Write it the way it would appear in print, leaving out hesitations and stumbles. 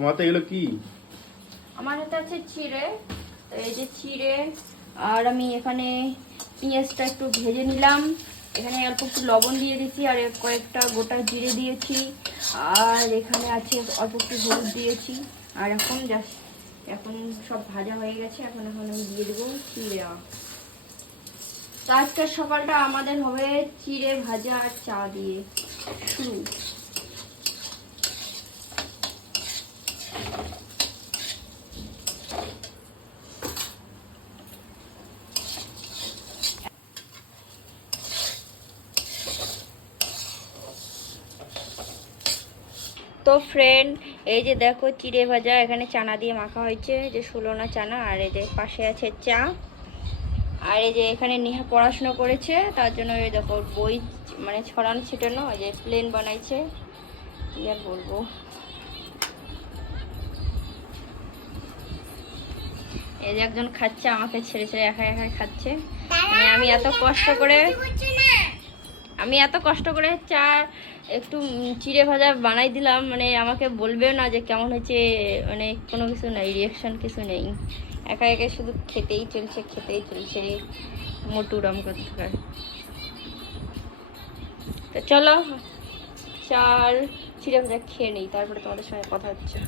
তোমার তো এগুলো কি? আমার হাতে আছে চিড়ে। তো এই যে চিড়ে, আর আমি এখানে পেঁয়াজটা একটু ভেজে নিলাম। এখানে অল্প একটু লবণ দিয়ে দিয়েছি, আর কয়েকটা গোটা জিরে দিয়েছি, আর এখানে আছে অল্প একটু হলুদ দিয়েছি। আর এখন সব ভাজা হয়ে গেছে। এখন আমি দিয়ে দেবো চিড়ে। তো আজকের সকালটা আমাদের হবে চিড়ে ভাজা আর চা দিয়ে শুরু। তো ফ্রেন্ড, এই যে দেখো চিড়ে ভাজা এখানে চানা দিয়ে মাখা হয়েছে, যে ষোলোনা চানা। আর এই যে পাশে আছে চা। আর এই যে এখানে নেহা পড়াশোনা করেছে, তার জন্য এই দেখো বই মানে ছড়ানো ছিটানো, এই যে প্লেন বানাইছে। কি আর বলবো। এই যে একজন খাচ্ছে, আমাকে ছেড়ে ছেড়ে একা একা খাচ্ছে। মানে আমি এত কষ্ট করে চা একটু চিড়ে ভাজা বানাই দিলাম, মানে আমাকে বলবেও না যে কেমন হয়েছে, মানে কোনো কিছু নাই, রিয়াকশন কিছু নেই। একা একা শুধু খেতেই চলছে মোটুরাম করতে থাকে। তো চলো চাল চিড়ে ভাজা খেয়ে নিই, তারপরে তোমাদের সঙ্গে কথা হচ্ছে।